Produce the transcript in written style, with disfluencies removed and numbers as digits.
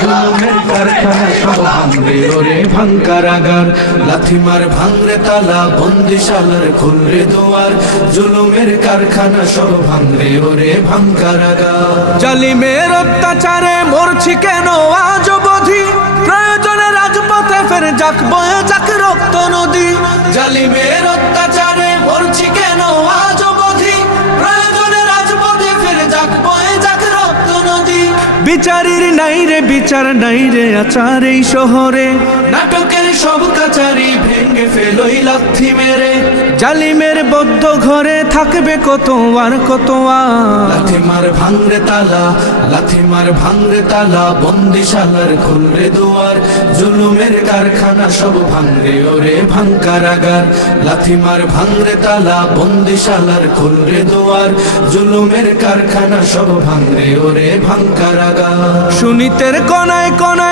জুলুমের কারখানা সব ভাঙরে ওরে ভাঙকারাগার, লাথি মার ভাঙরে তালা বন্দিশালার খুলরে দুয়ার, জুলুমের কারখানা সব ভাঙরে ওরে ভাঙকারাগার। জালিমের অত্যাচারে মরছি কেন আজ অবধি, প্রয়োজনে রাজপথে ফের যাক বয়ে যাক রক্ত নদী। জালিমের অত্যাচারে মরছি কেন আজ অবধি, প্রয়োজনে রাজপথে ফের যাক বয়ে যাক রক্ত নদী। বিচারের নাই রে বিচার নাই রে আচার এই শহরে, নাটকের সব কাচারি ভেঙে ফেলোই লাথি মেরে, জালিমের বদ্ধ ঘরে থাকবে কত আর কত আর। লাথি মার ভাঙরে তালা, লাথি মার ভাঙরে তালা বন্দিশালার খুলরে দুয়ার, জুলুমের কারখানা সব ভাঙরে ওরে ভাঙকারাগার, লাথি মার ভাঙরে তালা বন্দিশালার খুলরে দুয়ার, জুলুমের কারখানা সব ভাঙরে ওরে ভাঙকারাগার। সুনীতের কনায় কনায়